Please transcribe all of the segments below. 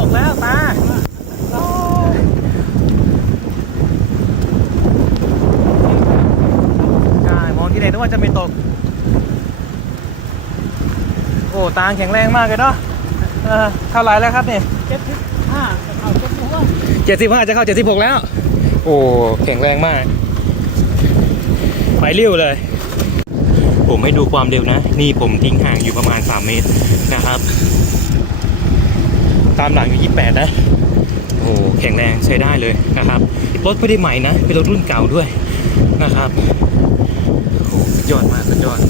ตกแล้วตาโอ้ใช่มองที่ไหนนึกว่าจะไม่ตก โอ้ตาแข็งแรงมากเลยเนาะเออเท่าไรแล้วครับเนี่ยเจ็ดสิบห้าเอาเจ็ดสิบห้าเจ็ดสิบห้าจะเข้าเจ็ดสิบหกแล้ว โอ้แข็งแรงมากไปเร็วเลย ผมให้ดูความเร็วนะ นี่ผมทิ้งห่างอยู่ประมาณ 3 เมตรนะครับ ตามหลังอยู่ 28 นะ โอ้แข็งแรงใช้ได้เลยนะครับ รถไม่ได้ใหม่นะ เป็นรถรุ่นเก่าด้วยนะครับ โอ้ยอดมากยอด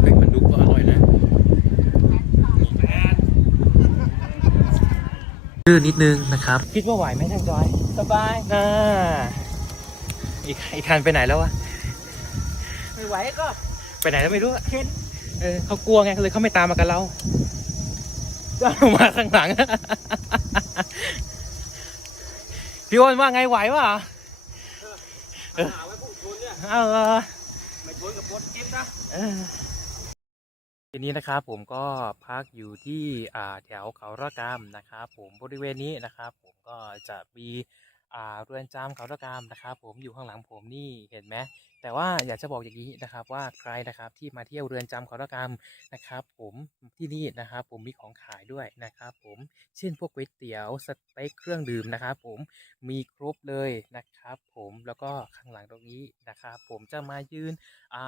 เฮ้ยมันดูก็อร่อยนะ ดื้อนิดนึงนะครับ คิดว่าไหวไหมทางจอย สบายอ่าอีกอีกคันไปไหนแล้ววะ ไม่ไหวก็ไปไหนแล้วไม่รู้อะเข็นเออเขากลัวไงเลยเขาไม่ตามมากับเราก็มาข้างหลัง พี่อ้นว่าไงไหววะหาไว้ผู้ชนเนี่ยเอาเออไม่ชนกับปนเก็บนะเออ ทีนี้นะครับผมก็พักอยู่ที่แถวเขาระกำนะครับผมบริเวณนี้นะครับ ผมก็จะมีเรือนจำเขาระกำนะครับ ผมอยู่ข้างหลังผมนี่เห็นไหม แต่ว่าอยากจะบอกอย่างนี้นะครับว่าใครนะครับที่มาเที่ยวเรือนจำขาระกำนะครับ ผมที่นี่นะครับ ผมมีของขายด้วยนะครับ ผมเช่นพวกก๋วยเตี๋ยวสเต็กเครื่องดื่มนะครับ ผมมีครบเลยนะครับ ผมแล้วก็ข้างหลังตรงนี้นะครับ ผมจะมายืน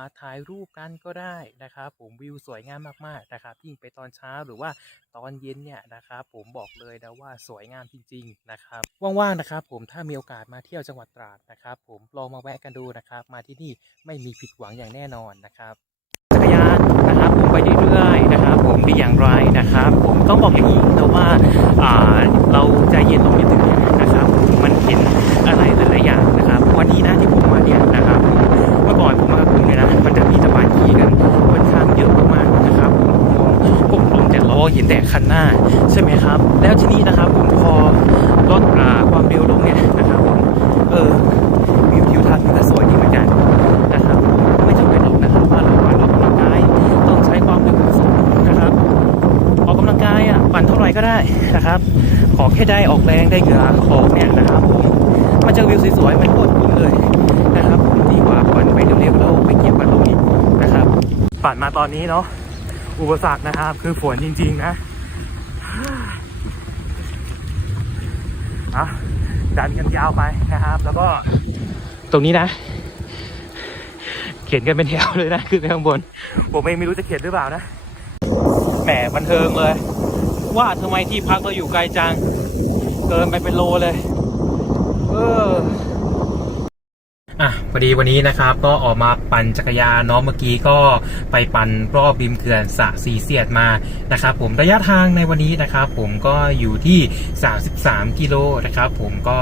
าถ่ายรูปกันก็ได้นะครับ ผมวิวสวยงามมากๆนะครับยิ่งไปตอนเช้าหรือว่าตอนเย็นเนี่ยนะครับ ผมบอกเลยนะว่าสวยงามจริง ๆนะครับว่างๆนะครับ ผมถ้ามีโอกาสมาเที่ยวจังหวัดตราดนะครับ ผมลองมาแวะกันดูนะครับ มาที่นี่ไม่มีผิดหวังอย่างแน่นอนนะครับจักรยานนะครับผมไปเรื่อยๆนะครับผมดีอย่างไรนะครับ ผมต้องบอกอย่างนี้นะว่าอ่าเราใจเย็นลงนิดนึงนะครับผมมันเห็นอะไรหลายๆอย่างนะครับ วันนี้นะที่ผมมาเนี่ยนะครับเมื่อก่อนผมมากับผมเนี่ยนะมันจะมีสะพานขี่กันค่อนข้างเยอะมากๆนะครับผมมองพวกลมแต่ล้อเห็นแต่คันหน้าใช่ไหมครับ แล้วทีนี้นะครับผมพอลดอ่าความเร็วลงเนี่ยนะครับผมเออ นเท่าไหร่ก็ได้นะครับ ขอแค่ได้ออกแรงได้เหงื่อออกเนี่ยนะครับมมาเจอวิวสวยๆมันโคตรคุ้มเลยนะครับดีกว่าปั่นไปเร็วๆแล้วไปเก็บกันตรงนี้นะครับ ปั่นมาตอนนี้เนาะอุปสรรคนะครับ คือฝนจริงๆนะอะดันกันยาวไปนะครับ แล้วก็ตรงนี้นะ เขียนกันเป็นแถวเลยนะขึ้นไปข้างบน ผมเองไม่รู้จะเขียนหรือเปล่านะแหมบันเทิงเลย ว่าทำไมที่พักเราอยู่ไกลจัง เกินไปเป็นโลเลย เออ อะพอดีวันนี้นะครับก็ออกมาปั่นจักรยานเนาะเมื่อกี้ก็ไปปั่นรอบริมเขื่อนสะสีเสียดมานะครับผมระยะทางในวันนี้นะครับผมก็อยู่ที่ 33 กิโลนะครับผมก็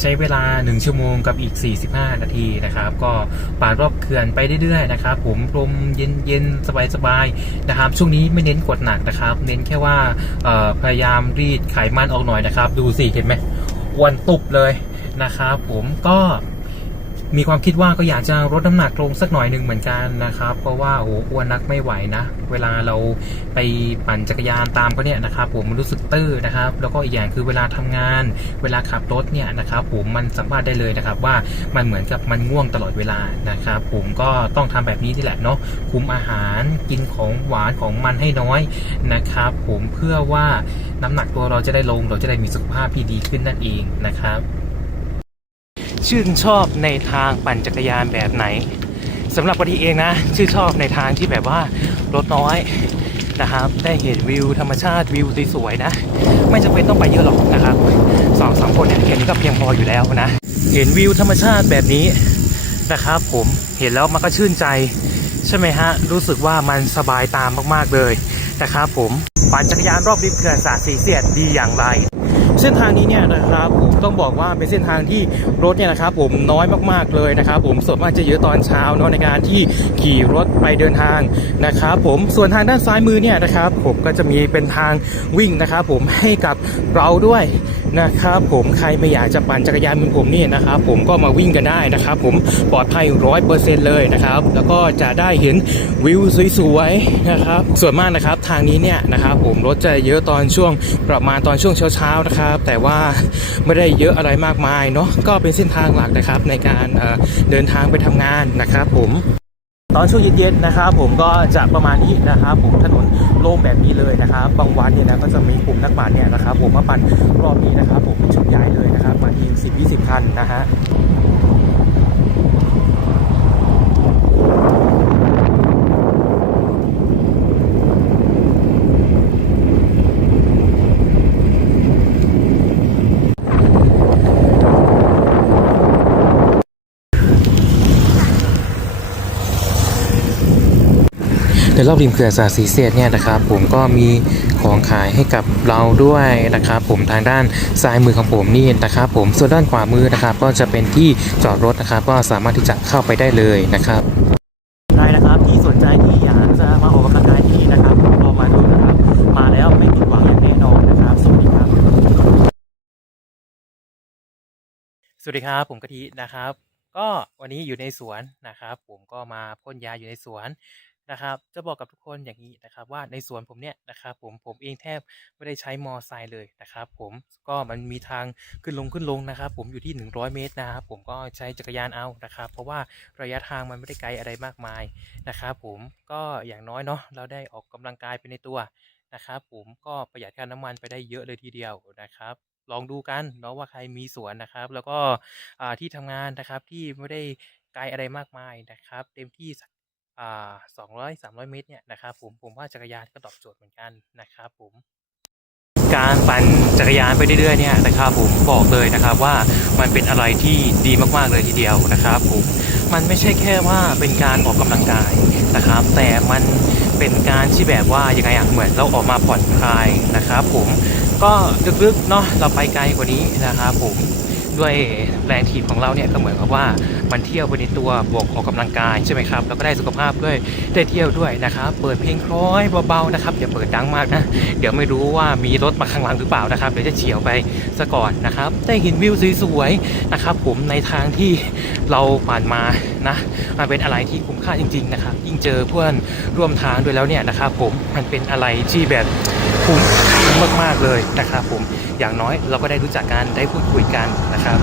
ใช้เวลา 1 ชั่วโมงกับอีก 45 นาทีนะครับก็ปั่นรอบเขื่อนไปเรื่อยๆนะครับผมลมเย็นๆสบายๆนะครับช่วงนี้ไม่เน้นกดหนักนะครับ เน้นแค่ว่าพยายามรีดไขมันออกหน่อยนะครับ ดูสิเห็นไหมอ้วนตุบเลยนะครับผมก็ มีความคิดว่าก็อยากจะลดน้ำหนักลงสักหน่อยหนึ่งเหมือนกันนะครับ เพราะว่าโอ้อ้วนนักไม่ไหวนะ เวลาเราไปปั่นจักรยานตามเขาเนี่ยนะครับผมมันรู้สึกตื้อนะครับ แล้วก็อีกอย่างคือเวลาทำงาน เวลาขับรถเนี่ยนะครับผมมันสัมผัสได้เลยนะครับ ว่ามันเหมือนกับมันง่วงตลอดเวลานะครับ ผมก็ต้องทำแบบนี้นี่แหละเนาะคุมอาหารกินของหวานของมันให้น้อยนะครับ ผมเพื่อว่าน้ำหนักตัวเราจะได้ลงเราจะได้มีสุขภาพที่ดีขึ้นนั่นเองนะครับ ชื่นชอบในทางปั่นจักรยานแบบไหนสำหรับปทีเองนะ ชื่นชอบในทางที่แบบว่ารถน้อยนะครับ ได้เห็นวิวธรรมชาติวิวสวยๆนะ ไม่จำเป็นต้องไปเยอะหรอกนะครับสองสามคนเนี่ยแค่นี้ก็เพียงพออยู่แล้วนะ เห็นวิวธรรมชาติแบบนี้นะครับ ผมเห็นแล้วมันก็ชื่นใจใช่ไหมฮะ รู้สึกว่ามันสบายตามมากๆเลยนะครับผมปั่นจักรยานรอบริมเขื่อนสาสีเสียดดีอย่างไร เส้นทางนี้เนี่ยนะครับผมต้องบอกว่าเป็นเส้นทางที่รถเนี่ยนะครับผมน้อยมากๆเลยนะครับ ผมส่วนมากจะเยอะตอนเช้าเนาะในการที่ขี่รถไปเดินทางนะครับผมส่วนทางด้านซ้ายมือเนี่ยนะครับ ผมก็จะมีเป็นทางวิ่งนะครับ ผมให้กับเราด้วย นะครับผมใครไม่อยากจะปั่นจักรยานเหมือนผมนี่นะครับผมก็มาวิ่งกันได้นะครับผมปลอดภัยร้อยเปอร์เซ็นต์เลยนะครับ แล้วก็จะได้เห็นวิวสวยๆนะครับส่วนมากนะครับทางนี้เนี่ยนะครับผมรถจะเยอะตอนช่วงประมาณตอนช่วงเช้าๆนะครับ แต่ว่าไม่ได้เยอะอะไรมากมายเนาะก็เป็นเส้นทางหลักนะครับในการเอ่อเดินทางไปทำงานนะครับผม ตอนช่วงเย็นๆนะครับ ผมก็จะประมาณนี้นะครับ ผมถนนโล่งแบบนี้เลยนะครับบางวันเนี่ยนะก็จะมีกลุ่มนักปั่นเนี่ยนะครับ ผมมาปั่นรอบนี้นะครับ ผมเป็นชุดใหญ่เลยนะครับมาทีสิบยี่สิบคันนะฮะ ในรอบริมเขื่อนสาสีเศษเนี่ยนะครับผมก็มีของขายให้กับเราด้วยนะครับผมทางด้านซ้ายมือของผมนี่นะครับผมส่วนด้านขวามือนะครับ ก็จะเป็นที่จอดรถนะครับ ก็สามารถที่จะเข้าไปได้เลยนะครับใครนะครับที่สนใจที่อยากจะมาออกกำลังกายที่นี่นะครับลองมาดูนะครับ มาแล้วไม่ผิดหวังอย่างแน่นอนนะครับสวัสดีครับ สวัสดีครับผมกะทินะครับ ก็วันนี้อยู่ในสวนนะครับ ผมก็มาพ่นยาอยู่ในสวน นะครับ จะบอกกับทุกคนอย่างนี้นะครับว่าในสวนผมเนี่ยนะครับผมผมเองแทบไม่ได้ใช้มอไซค์เลยนะครับผมก็มันมีทางขึ้นลงขึ้นลงนะครับ ผมอยู่ที่ 100 เมตรนะครับผมก็ใช้จักรยานเอานะครับ เพราะว่าระยะทางมันไม่ได้ไกลอะไรมากมายนะครับผมก็อย่างน้อยเนาะเราได้ออกกำลังกายไปในตัวนะครับผมก็ประหยัดค่าน้ำมันไปได้เยอะเลยทีเดียวนะครับลองดูกันเนาะว่าใครมีสวนนะครับ แล้วก็ที่ทำงานนะครับที่ไม่ได้ไกลอะไรมากมายนะครับ เต็มที่สัก อ่าสองร้อยสามร้อยเมตรเนี่ยนะครับผมผมว่าจักรยานก็ตอบโจทย์เหมือนกันนะครับผมการปั่นจักรยานไปเรื่อยๆเนี่ยนะครับผมบอกเลยนะครับว่ามันเป็นอะไรที่ดีมากๆเลยทีเดียวนะครับผมมันไม่ใช่แค่ว่าเป็นการออกกำลังกายนะครับ แต่มันเป็นการที่แบบว่ายังไงอะเหมือนเราออกมาผ่อนคลายนะครับ ผมก็ลึกๆเนาะเราไปไกลกว่านี้นะครับผม ด้วยแรงถีบของเราเนี่ยก็เหมือนกับว่ามันเที่ยวไปในตัวบวกออกกำลังกายใช่ไหมครับแล้วก็ได้สุขภาพด้วยได้เที่ยวด้วยนะครับ เปิดเพลงคล้อยเบาๆนะครับอย่าเปิดดังมากนะ เดี๋ยวไม่รู้ว่ามีรถมาข้างหลังหรือเปล่านะครับเดี๋ยวจะเฉียวไปซะก่อนนะครับ ได้เห็นวิวสวยๆนะครับ ผมในทางที่เราผ่านมานะมันเป็นอะไรที่คุ้มค่าจริง ๆ นะครับยิ่งเจอเพื่อนร่วมทางด้วยแล้วเนี่ยนะครับ ผมมันเป็นอะไรที่แบบคุ้ม มาก ๆเลยนะครับผมอย่างน้อยเราก็ได้รู้จักกันได้พูดคุยกันนะครับ